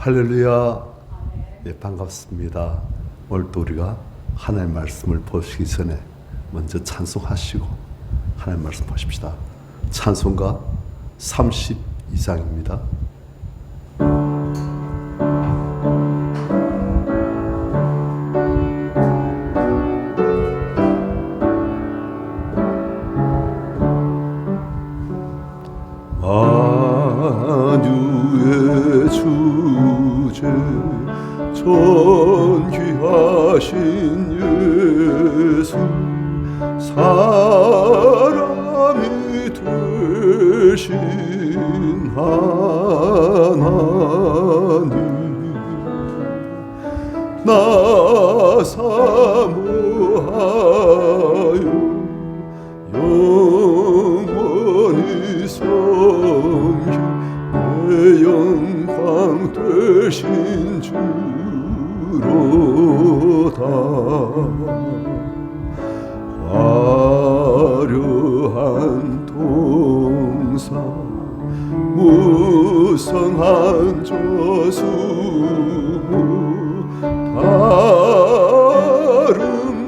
할렐루야. 예, 반갑습니다. 오늘 또 우리가 하나님의 말씀을 보시기 전에 먼저 찬송하시고 하나님의 말씀 보십시다. 찬송가 32장입니다. 만유의 주제 존귀하신 예수 사람이 되신 하나님 나 사모하여 영원히 섬기 내 영광 되신 주로다. 화려한 동상 무성한 저수모 아름답고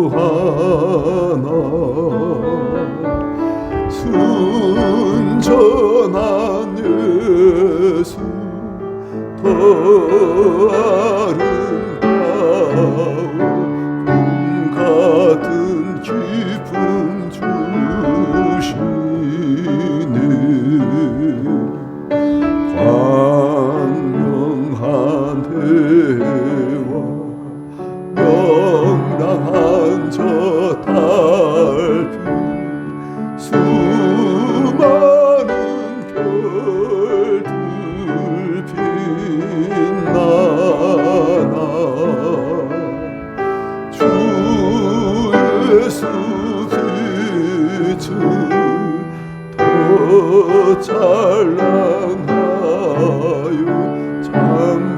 묘하나 순전한 예수 더 아름다워 꿈 같은 기쁨 주시네. 광명한 해와 명랑한 저 달빛 수많은 별들 빛나나 주 예수 빛은 더 찬란하여 참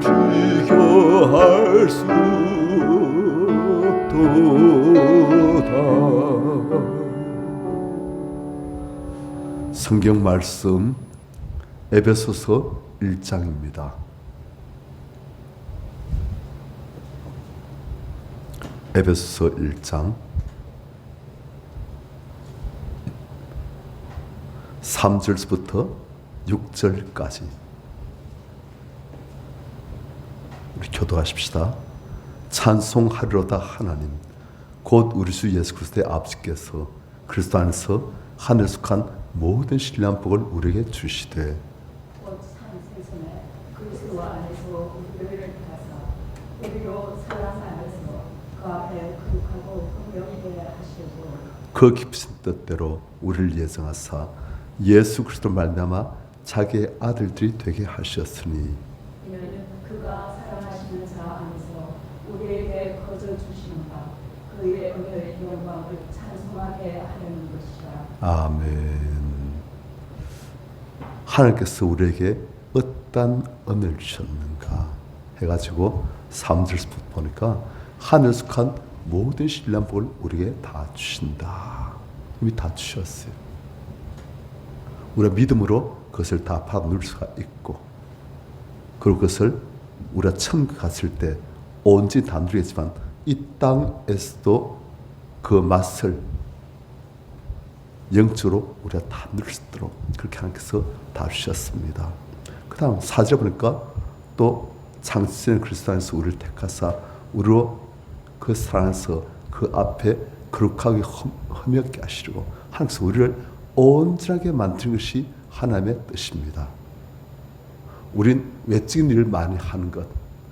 비교할 수 없도다. 성경 말씀 에베소서 1장입니다. 에베소서 1장 3절부터 6절까지 우리 교도하십시다. 찬송하리로다 하나님 곧 우리 주 예수 그리스도의 아버지께서 그리스도 안에서 하늘 속한 모든 신령한 복을 우리에게 주시되 곧 산세전에 그리스도 안에서 우리를 하사 우리로 사랑 안에서 그 앞에 거룩하고 분명히 하시고 그 깊으신 뜻대로 우리를 예정하사 예수 그리스도 말미암아 자기의 아들들이 되게 하셨으니 이는 그가 사랑하시는 자 안에서 우리에게 거저 주시는 바 그의 은혜의 영광을 찬송하게 하려는 것이라. 아멘. 하나님께서 우리에게 어떤 은혜를 주셨는가 해가지고 3절부터 보니까 하늘 속한 모든 신령한 복을 우리에게 다 주신다. 이미 다 주셨어요. 우리가 믿음으로 그것을 다 받아놓을 수가 있고 그리고 그것을 우리가 천국 갔을 때 온전히 다 누리겠지만 이 땅에서도 그 맛을 영적으로 우리가 다 누릴 수 있도록 그렇게 하나님께서 다 주셨습니다. 그 다음 4절 보니까 또 창세전 그리스도 안에서 우리를 택하사 우리로 그 사랑에서 그 앞에 거룩하게 흠없게 하시려고 하나님께서 우리를 온전하게 만드는 것이 하나님의 뜻입니다. 우린 외적인 일을 많이 하는 것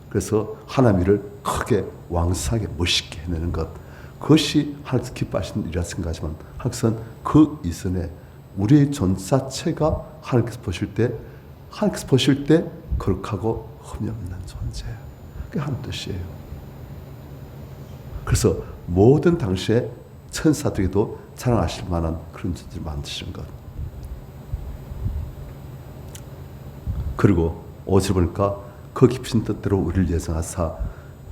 그래서 하나님 일을 크게 왕성하게 멋있게 해내는 것 그것이 하나님께서 기뻐하시는 일이라 생각하지만 하나님께서는 그 이전에 우리의 존재 자체가 하나님께서 보실 때 거룩하고 흠이 없는 존재예요. 그게 하나님 뜻이에요. 그래서 모든 당시에 천사들에게도 자랑하실 만한 그런 존재를 만드신 것. 그리고 5절 보니까 그 깊으신 뜻대로 우리를 예정하사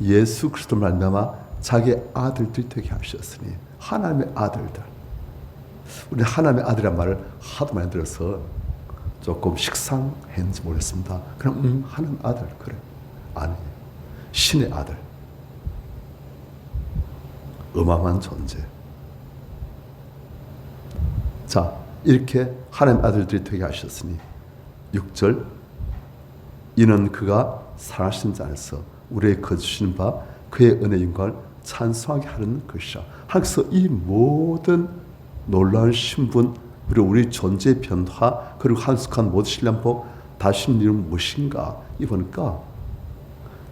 예수 그리스도 말미암아 자기의 아들들이 되게 하셨으니 하나님의 아들들. 우리 하나님의 아들이란 말을 하도 많이 들어서 조금 식상했는지 모르겠습니다. 그냥 하는 아들 그래. 아니에요. 신의 아들. 어마어마한 존재. 자, 이렇게 하나님 아들들이 되게 하셨으니 6절 이는 그가 살아신 자 안에서 우리의 거주시는 바 그의 은혜 영광을 찬송하게 하는 것이라. 하나님께서 이 모든 놀라운 신분 그리고 우리 존재의 변화 그리고 한숙한 모든 신랑복 다시는 이름 무엇인가 이보니까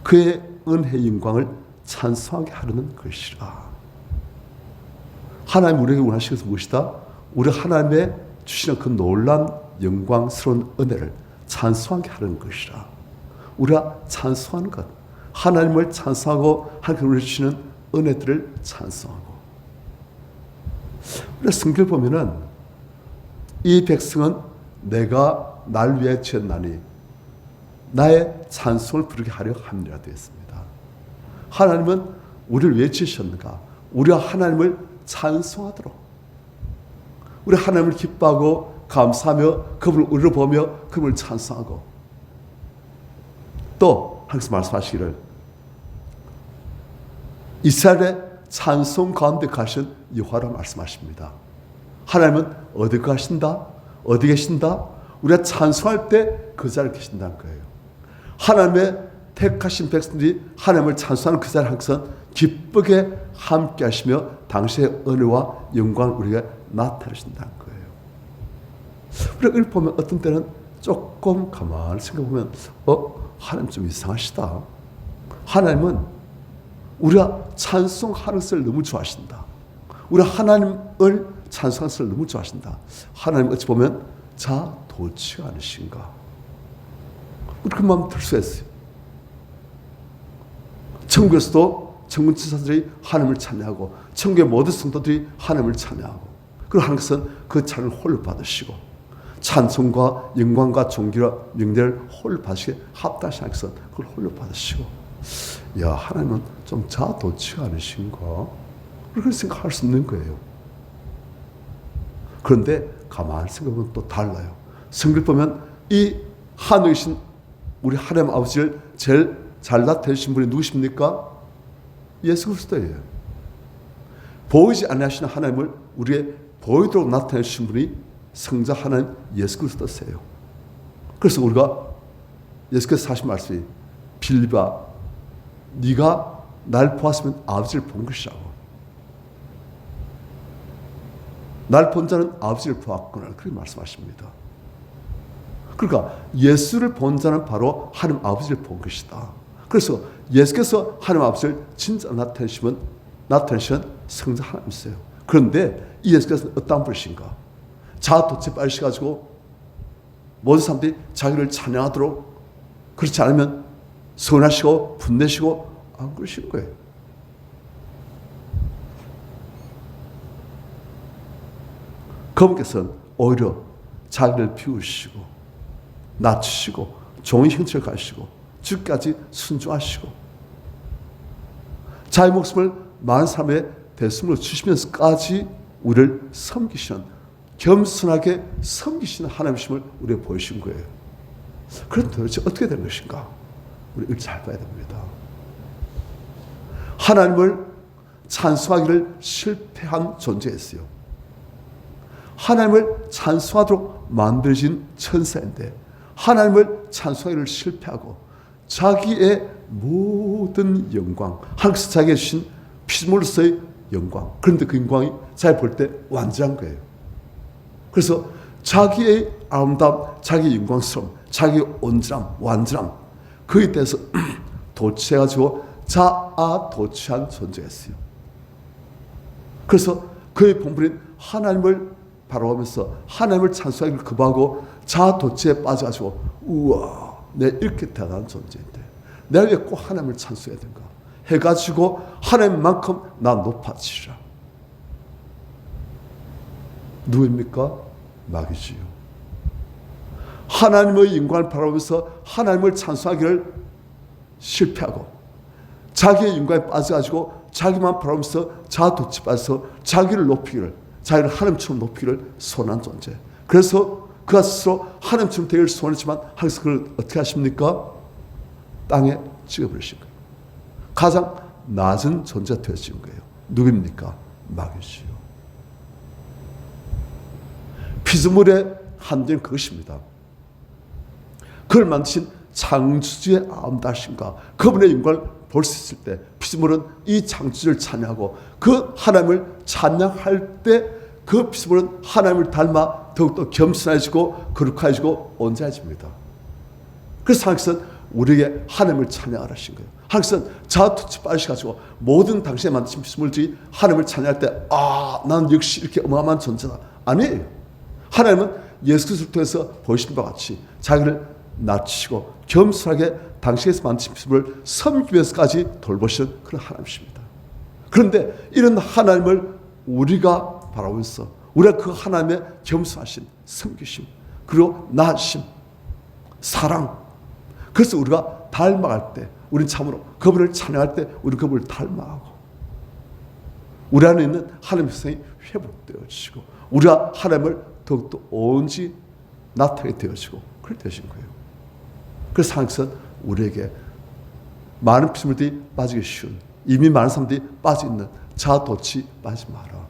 그의 은혜 영광을 찬송하게 하려는 것이라. 하나님 우리에게 원하시는 것은 무엇이다? 우리 하나님의 주시는 그 놀란 영광스러운 은혜를 찬송하게 하는 것이라. 우리가 찬송하는 것, 하나님을 찬송하고 하나님께 우리 주시는 은혜들을 찬송하고. 우리가 성경을 보면은 이 백성은 내가 날 위해 지었나니 나의 찬송을 부르게 하려 함이라 되어 있습니다. 하나님은 우리를 왜 지으셨는가? 우리가 하나님을 찬송하도록, 우리 하나님을 기뻐하고 감사하며 그분을 우러보며 그분을 찬송하고, 또 하나님께서 말씀하시기를 이스라엘의 찬송 가운데 가신 여호와라 말씀하십니다. 하나님은 어디 가신다? 어디 계신다? 우리가 찬송할 때 그 자리에 계신다는 거예요. 하나님의 택하신 백성들이 하나님을 찬송하는 그 자리에 항상 기쁘게 함께 하시며 당시의 은혜와 영광을 우리가 나타내신다는 거예요. 우리가 이걸 보면 어떤 때는 조금 가만히 생각해보면 하나님 좀 이상하시다. 하나님은 우리가 찬송하는 것을 너무 좋아하신다. 우리가 하나님을 찬송하는 것을 너무 좋아하신다. 하나님 어찌 보면 자도치가 않으신가. 우리 그 마음 들 수 있어요. 천국에서도 천군 천사들이 하나님을 찬양하고 천국의 모든 성도들이 하나님을 찬양하고, 그리고 하나님께서는 그 찬양을 홀로 받으시고 찬송과 영광과 존귀와 명예를 홀로 받으시게 합당하신 하나님께서 그걸 홀로 받으시고, 야, 하나님은 좀 자도치가 않으신가? 그렇게 생각할 수 있는 거예요. 그런데 가만히 생각하면 또 달라요. 성경 보면 이 하늘에 계신 우리 하나님 아버지를 제일 잘 나타내신 분이 누구십니까? 예수 그리스도예요. 보이지 않으시는 하나님을 우리의 보이도록 나타내신 분이 성자 하나님 예수 그리스도세요. 그래서 우리가 예수께서 하신 말씀이 빌립아 네가 날 보았으면 아버지를 본 것이라고. 날 본 자는 아버지를 보았구나 그렇게 말씀하십니다. 그러니까 예수를 본 자는 바로 하나님 아버지를 본 것이다. 그래서 예수께서 하나님 아버지를 진짜 나타내신 성자 하나님이세요. 그런데 이 예수께서는 어떤 분이신가? 자아도취에 빠지셔가지고 모든 사람들이 자기를 찬양하도록, 그렇지 않으면 서운하시고 분내시고 안 그러시는 거예요. 그분께서는 오히려 자기를 비우시고 낮추시고 종의 형체를 가지시고 죽기까지 순종하시고 자기 목숨을 많은 사람의 대승으로 주시면서까지 우리를 섬기시는, 겸손하게 섬기시는 하나님이심을 우리가 보여주신 거예요. 그럼 도대체 어떻게 된 것인가? 우리 이걸 잘 봐야 됩니다. 하나님을 찬송하기를 실패한 존재였어요. 하나님을 찬송하도록 만들어진 천사인데 하나님을 찬송하기를 실패하고 자기의 모든 영광, 하나님께서 자기에게 주신 피조물로서의 영광, 그런데 그 영광이 자기 볼 때 완전한 거예요. 그래서 자기의 아름다움, 자기의 영광스러움, 자기의 온전함, 완전함, 그에 대해서 도취해가지고 자아도취한 존재였어요. 그래서 그의 본분인 하나님을 바라보면서 하나님을 찬송하기를 급하고 자아도취에 빠져가지고 우와, 내가 이렇게 대단한 존재인데 내가 왜 꼭 하나님을 찬송해야 되는가 해가지고 하나님만큼 나 높아지라. 누구입니까? 마귀지요. 하나님의 영광을 바라보면서 하나님을 찬송하기를 실패하고 자기의 영광에 빠져가지고 자기만 바라보면서 자아도취에 빠져서 자기를 높이기를, 자기를 하나님처럼 높이기를 선한 존재. 그래서 그가 스스로 하나님처럼 되기를 소원했지만 하나님께서 그걸 어떻게 하십니까? 땅에 찍어버리신 거예요. 가장 낮은 존재가 되어진 거예요. 누구입니까? 마귀지요. 피조물의 한계는 그것입니다. 그걸 만드신 창조주의 아름다우심과 그분의 영광을 볼 수 있을 때 피조물은 이 창조주를 찬양하고 그 하나님을 찬양할 때 그 피조물은 하나님을 닮아 더욱더 겸손해지고 거룩해지고 온전해집니다. 그래서 하나님께서는 우리에게 하나님을 찬양하라 하신 거예요. 하나님께서는 자아투치 빠지셔가지고 모든 당신의 만드신 피조물들이 하나님을 찬양할 때 나는 역시 이렇게 어마어마한 존재다. 아니에요. 하나님은 예수 그리스도를 통해서 보이신 바와 같이 자기를 낮추시고 겸손하게 당신에서 만드신 피조물을 섬기기 위해서까지 돌보시는 그런 하나님이십니다. 그런데 이런 하나님을 우리가 바라보면서 우리가 그 하나님의 겸손하심, 섬기심, 그리고 나으심, 사랑, 그래서 우리가 닮아갈 때 우리는 참으로 그분을 찬양할 때 우리 그분을 닮아가고 우리 안에 있는 하나님의 성이 회복되어지고 우리가 하나님을 더욱더 온전히 나타나게 되어지고 그렇게 되신 거예요. 그래서 하나님께서 우리에게 많은 피조물들이 빠지기 쉬운, 이미 많은 사람들이 빠져있는 자아도취 빠지지 마라.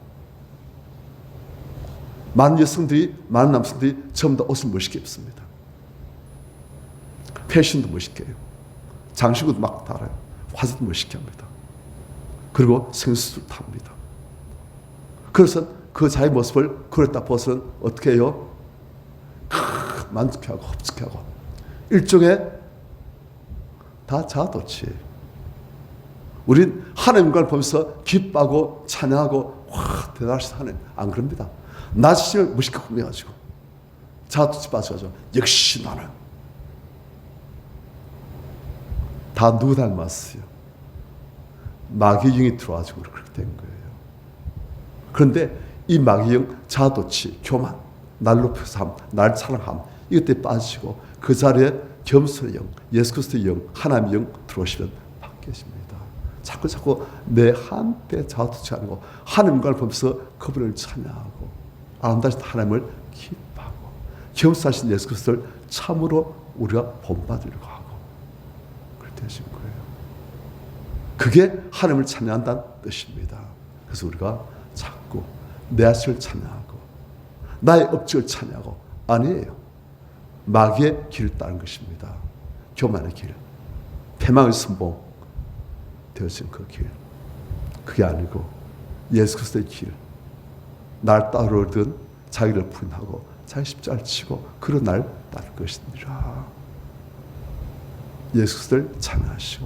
많은 여성들이, 많은 남성들이 전부 다 옷을 멋있게 입습니다. 패션도 멋있게 해요. 장식도 막 달아요. 화장도 멋있게 합니다. 그리고 생수도 탑니다. 그래서 그 자기 모습을 그랬다 벗은 어떻게 해요? 만족해하고 흡족해하고 일종의 다 자아도취예요. 우린 하나님을 보면서 기뻐하고 찬양하고 와 대단하신 하나님. 안 그럽니다. 나 자신을 무식하게 꾸며가지고 자아도취 빠져가지고 역시 나는 다 누구 닮았어요? 마귀영이 들어와가지고 그렇게 된 거예요. 그런데 이 마귀영, 자아도취, 교만, 날 높여서 함, 날 사랑함 이것들이 빠지시고 그 자리에 겸손의 영, 예수 그리스도의 영, 하나님의 영 들어오시면 바뀌어집니다. 자꾸 내 한때 자아도취하는 거 하나님과 보면서 그분을 찬양하고 아름다우신 하나님을 기뻐하고 겸손하신 예수 그리스도를 참으로 우리가 본받으려고 하고 그렇게 되신 거예요. 그게 하나님을 찬양한다는 뜻입니다. 그래서 우리가 자꾸 내 자신을 찬양하고 나의 업적을 찬양하고 아니에요. 마귀의 길을 따른 것입니다. 교만의 길, 패망의 선봉 되어진 그 길, 그게 아니고 예수 그리스도의 길, 날 따르든 자기를 부인하고 자기 십자가를 치고 그런 날 따를 것이니라. 예수 그리스도를 찬양하시고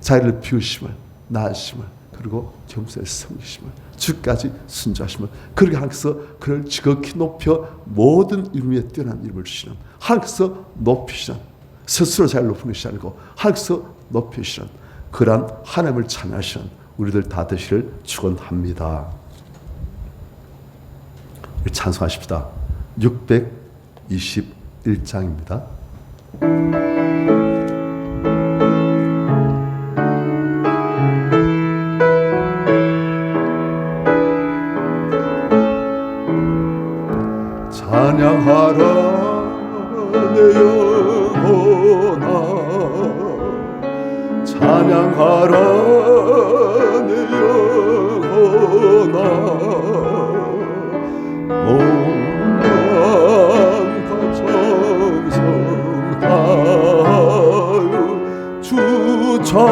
자기를 비우심을, 나으심을, 그리고 겸손의 섬기심을, 주까지 순종하심을, 그렇게 하나님께서 그를 지극히 높여 모든 이름 위에 뛰어난 이름을 주시는, 하나님께서 높이시는, 스스로 자기를 높이는 것이 아니고 하나님께서 높이시는 그러한 하나님을 찬양하시는 우리들 다 되시기를 축원합니다. 찬송하십시다. 621장입니다. 찬양하라 내 영혼아, 찬양하라 내 영혼아, 온갖 정성 다하여 주 찬양하라,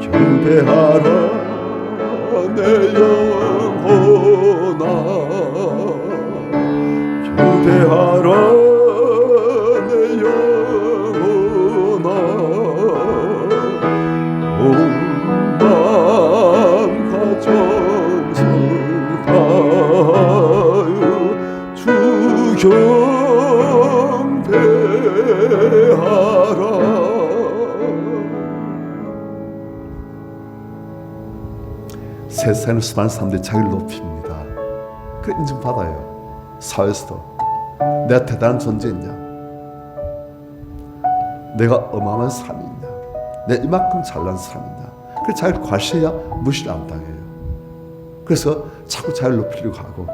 경배하라 내 영혼아, 경배하라 내 영혼아, 온 마음과 정성 다하여 주 경배하라. 세상의 수많은 사람들이 자기를 높입니다. 그 인정받아요. 사회에서도 내가 대단한 존재있냐, 내가 어마어마한 사람이냐, 내가 이만큼 잘난 사람이냐, 그래서 자기를 과시해야 무시를 안 당해요. 그래서 자꾸 자기를 높이려고 하고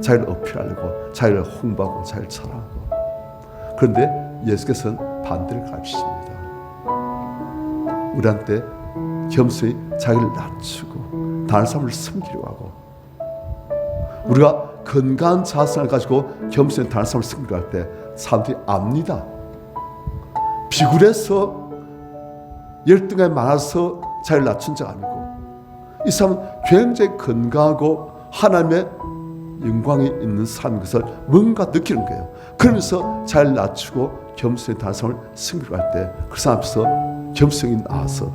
자기를 어필하려고 자기를 홍보하고 자기를 자랑하고. 그런데 예수께서는 반대를 가르치십니다. 우리한테 겸손히 자기를 낮추고 다른 사람을 섬기려고 하고, 우리가 건강한 자성을 가지고 겸손히 다른 사람을 섬기려고 할 때 사람들이 압니다. 비굴해서 열등감이 많아서 자기를 낮춘 자가 아니고, 이 사람은 굉장히 건강하고 하나님의 영광이 있는 사람인 것을 뭔가 느끼는 거예요. 그러면서 자기를 낮추고 겸손히 다른 사람을 섬기려고 할 때 그 사람 앞에서 겸손이 나와서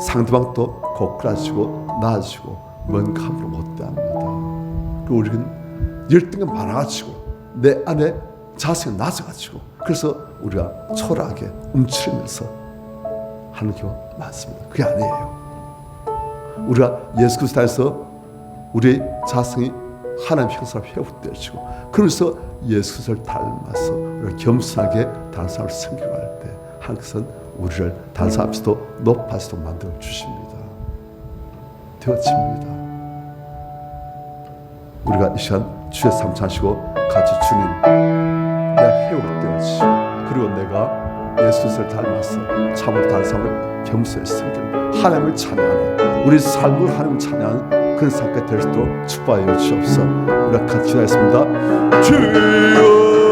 상대방도 고꾸라지고 나아지고 뭔가 함부로 못 대합니다. 그리고 우리는 열등감이 많아가지고 내 안에 자성이 낮아가지고 그래서 우리가 초라하게 움츠리면서 하는 경우가 많습니다. 그게 아니에요. 우리가 예수 그리스도 안에서 우리의 자성이 하나님 형상으로 회복되어지고, 그러면서 예수 그리스도를 닮아서 우리가 겸손하게 다른 사람을 섬기려 할 때 하나님께서는 우리를 다른 사람 앞에서도 높아지도록 만들어 주십니다. 되어집니다. 우리가 이 시간 주의 삶 찬시고 같이 주님, 내가 회복되어지고 그리고 내가 예수 그리스도를 닮아서 참으로 다른 사람을 겸손히 섬기는 하나님을 찬양하는, 우리 삶을 하나님을 찬양하는 그런 삶까지 될 수 있도록 축복하여 주시옵소서. 우리가 같이 기도하겠습니다. 주여